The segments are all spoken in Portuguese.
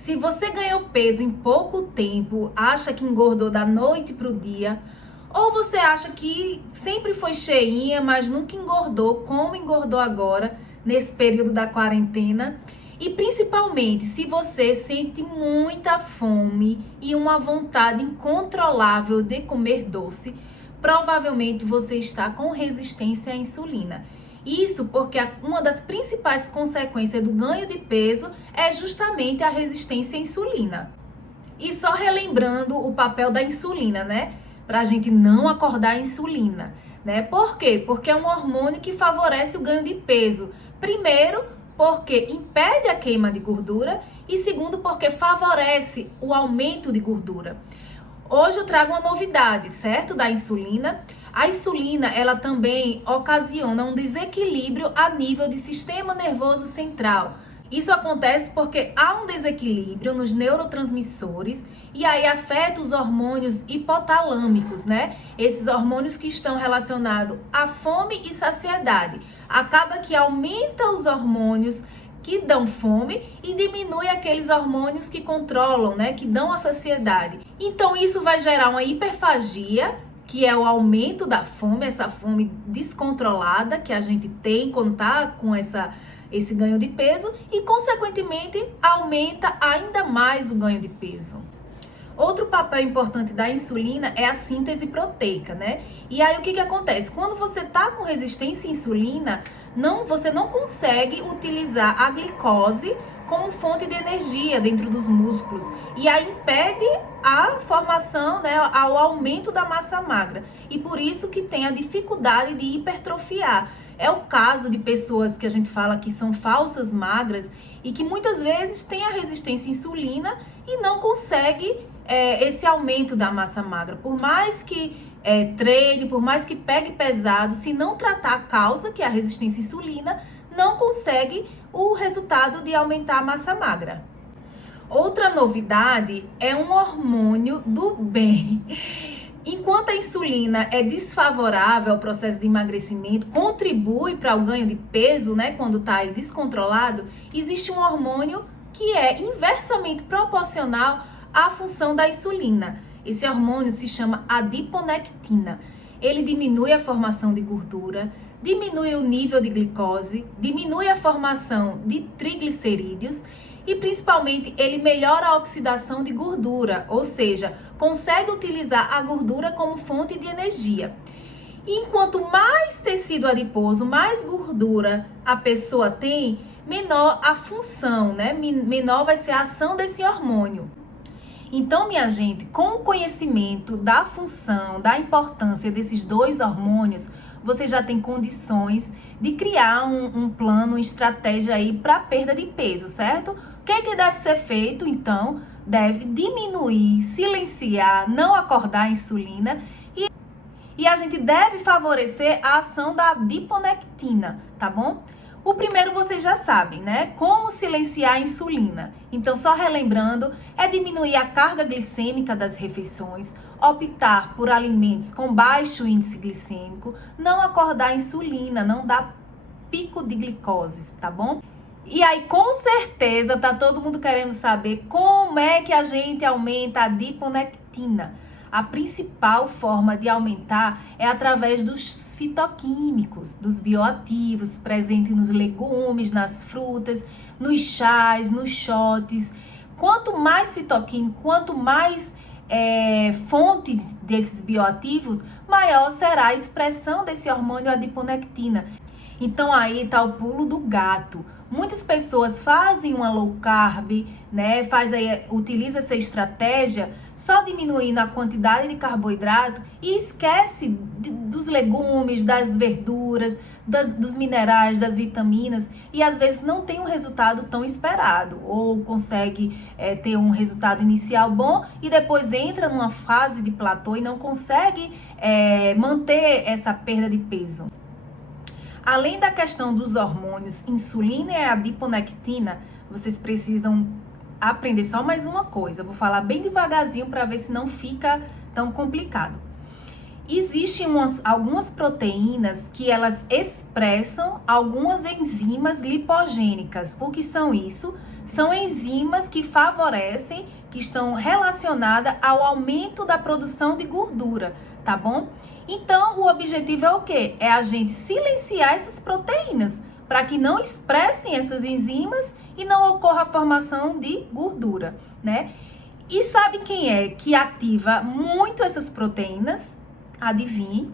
Se você ganhou peso em pouco tempo, acha que engordou da noite para o dia, ou você acha que sempre foi cheinha, mas nunca engordou, como engordou agora, nesse período da quarentena. E principalmente, se você sente muita fome e uma vontade incontrolável de comer doce, provavelmente você está com resistência à insulina. Isso porque uma das principais consequências do ganho de peso é justamente a resistência à insulina. E só relembrando o papel da insulina, né? Pra gente não acordar a insulina, né? Por quê? Porque é um hormônio que favorece o ganho de peso. Primeiro, porque impede a queima de gordura e segundo, porque favorece o aumento de gordura. Hoje eu trago uma novidade, certo? Da insulina. A insulina, ela também ocasiona um desequilíbrio a nível de sistema nervoso central. Isso acontece porque há um desequilíbrio nos neurotransmissores e aí afeta os hormônios hipotalâmicos, né? Esses hormônios que estão relacionados à fome e saciedade. Acaba que aumenta os hormônios que dão fome e diminui aqueles hormônios que controlam, né, que dão a saciedade. Então isso vai gerar uma hiperfagia, que é o aumento da fome, essa fome descontrolada que a gente tem quando tá com esse ganho de peso e consequentemente aumenta ainda mais o ganho de peso. Outro papel importante da insulina é a síntese proteica, né? E aí o que acontece? Quando você tá com resistência à insulina, você não consegue utilizar a glicose como fonte de energia dentro dos músculos. E aí impede a formação, né, ao aumento da massa magra. E por isso que tem a dificuldade de hipertrofiar. É o caso de pessoas que a gente fala que são falsas magras e que muitas vezes têm a resistência à insulina e não consegue esse aumento da massa magra. Por mais que treine, por mais que pegue pesado, se não tratar a causa, que é a resistência à insulina, não consegue o resultado de aumentar a massa magra. Outra novidade é um hormônio do bem. Enquanto a insulina é desfavorável ao processo de emagrecimento, contribui para o ganho de peso, né, quando está aí descontrolado, existe um hormônio que é inversamente proporcional à função da insulina. Esse hormônio se chama adiponectina. Ele diminui a formação de gordura, diminui o nível de glicose, diminui a formação de triglicerídeos e principalmente ele melhora a oxidação de gordura, ou seja, consegue utilizar a gordura como fonte de energia. E enquanto mais tecido adiposo, mais gordura a pessoa tem, menor a função, né? Menor vai ser a ação desse hormônio. Então, minha gente, com o conhecimento da função, da importância desses dois hormônios, você já tem condições de criar um plano, uma estratégia aí para perda de peso, certo? O que deve ser feito, então? Deve diminuir, silenciar, não acordar a insulina e a gente deve favorecer a ação da adiponectina, tá bom? O primeiro vocês já sabem, né? Como silenciar a insulina. Então, só relembrando, é diminuir a carga glicêmica das refeições, optar por alimentos com baixo índice glicêmico, não acordar a insulina, não dar pico de glicose, tá bom? E aí, com certeza, tá todo mundo querendo saber como é que a gente aumenta a adiponectina. A principal forma de aumentar é através dos fitoquímicos, dos bioativos presentes nos legumes, nas frutas, nos chás, nos shots. Quanto mais fitoquímico, quanto mais fontes desses bioativos, maior será a expressão desse hormônio adiponectina. Então aí tá o pulo do gato. Muitas pessoas fazem uma low carb, né? Utiliza essa estratégia só diminuindo a quantidade de carboidrato e esquece dos legumes, das verduras, dos minerais, das vitaminas e às vezes não tem um resultado tão esperado ou consegue ter um resultado inicial bom e depois entra numa fase de platô e não consegue manter essa perda de peso. Além da questão dos hormônios insulina e adiponectina, vocês precisam aprender só mais uma coisa. Eu vou falar bem devagarzinho para ver se não fica tão complicado. Existem algumas proteínas que elas expressam algumas enzimas lipogênicas. O que são isso? São enzimas que favorecem, que estão relacionadas ao aumento da produção de gordura, tá bom? Então, o objetivo é o quê? É a gente silenciar essas proteínas, para que não expressem essas enzimas e não ocorra a formação de gordura, né? E sabe quem é que ativa muito essas proteínas? Adivinhe?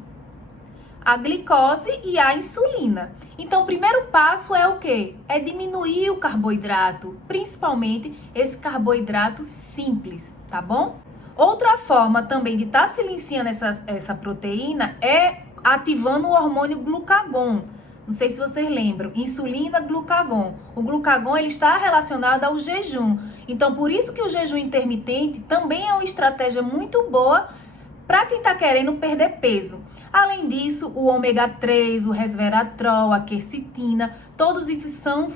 A glicose e a insulina. Então, o primeiro passo é o quê? É diminuir o carboidrato, principalmente esse carboidrato simples, tá bom? Outra forma também de estar silenciando essa proteína é ativando o hormônio glucagon. Não sei se vocês lembram, insulina, glucagon. O glucagon ele está relacionado ao jejum. Então, por isso que o jejum intermitente também é uma estratégia muito boa para quem está querendo perder peso. Além disso, o ômega 3, o resveratrol, a quercetina, todos esses são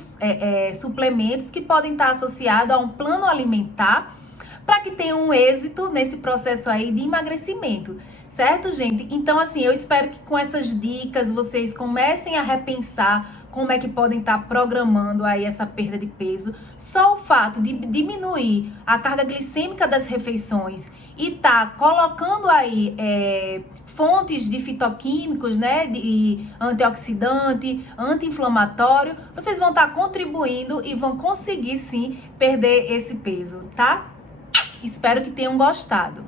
suplementos que podem estar associados a um plano alimentar para que tenha um êxito nesse processo aí de emagrecimento, certo, gente? Então, assim, eu espero que com essas dicas vocês comecem a repensar como é que podem estar programando aí essa perda de peso. Só o fato de diminuir a carga glicêmica das refeições e colocando aí fontes de fitoquímicos, né, de antioxidante, anti-inflamatório, vocês vão estar contribuindo e vão conseguir sim perder esse peso, tá? Espero que tenham gostado.